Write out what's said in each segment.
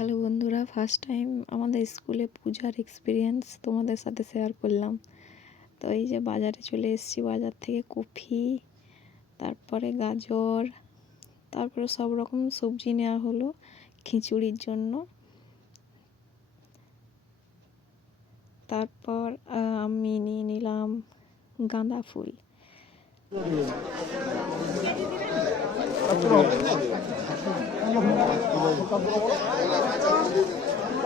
Hello বন্ধুরা first time আমাদের স্কুলে পূজার এক্সপিরিয়েন্স তোমাদের সাথে শেয়ার করলাম। তো এই যে বাজারে চলে এসেছি, বাজার থেকে কফি, তারপরে গাজর, তারপরে সব রকম সবজি নেওয়া হলো খিচুড়ির জন্য। তারপর আমি নিয়ে নিলাম গাঁদা ফুল।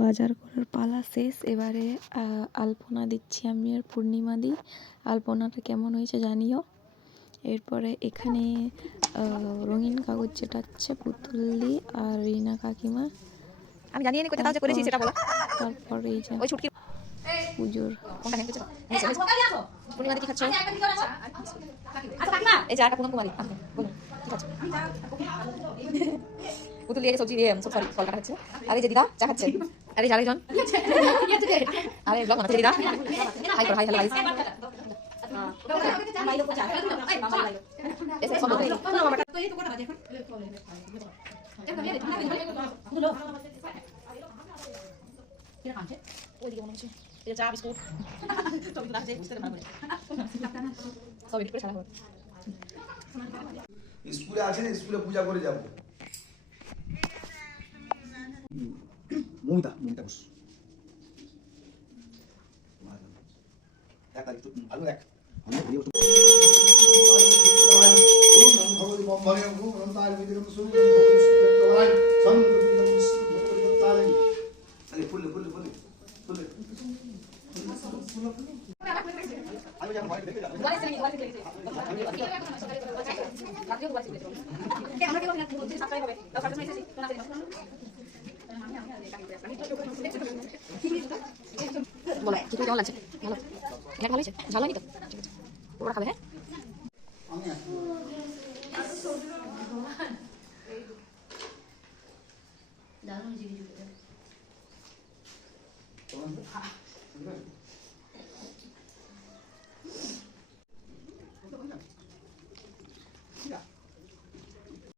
বাজার করার পালা শেষ, এবারে আলপনা দিচ্ছি আমি আর পূর্ণিমা দিই আলপনাটা কেমন হয়েছে জানিও। এরপরে এখানে রঙিন কাগজ চেটাচ্ছে পুতুল দি আর রিনা কাকিমা। আমি জানিয়ে নি কাজ করেছি সেটা বলো তারপর এই যে ওই ছুটকি পুজোর কোনটা হ্যাং করেছ পূর্ণিমা কি খাচ্ছ এই যে আটা পুনম কুমারী বলুন কি খাচ্ছ পুতুল দিয়ে সবজি দিয়ে সব সরি ফল কাটা হচ্ছে আরে যে দিদা চা খাচ্ছে আরে যারে জন আরে ব্লগ বানাচ্ছে দিদা হাই করো হাই হ্যালো গাইস মনে চা বিস্কুট সব একটু করে হবে স্কুলে আছে স্কুলে পূজা করে যাব মমিতা মমিতা দেখ আর একটু ভালো। লাগছে ভালো ঝাল হয়নি তো? ঠিক আছে ওরা খাবে হ্যাঁ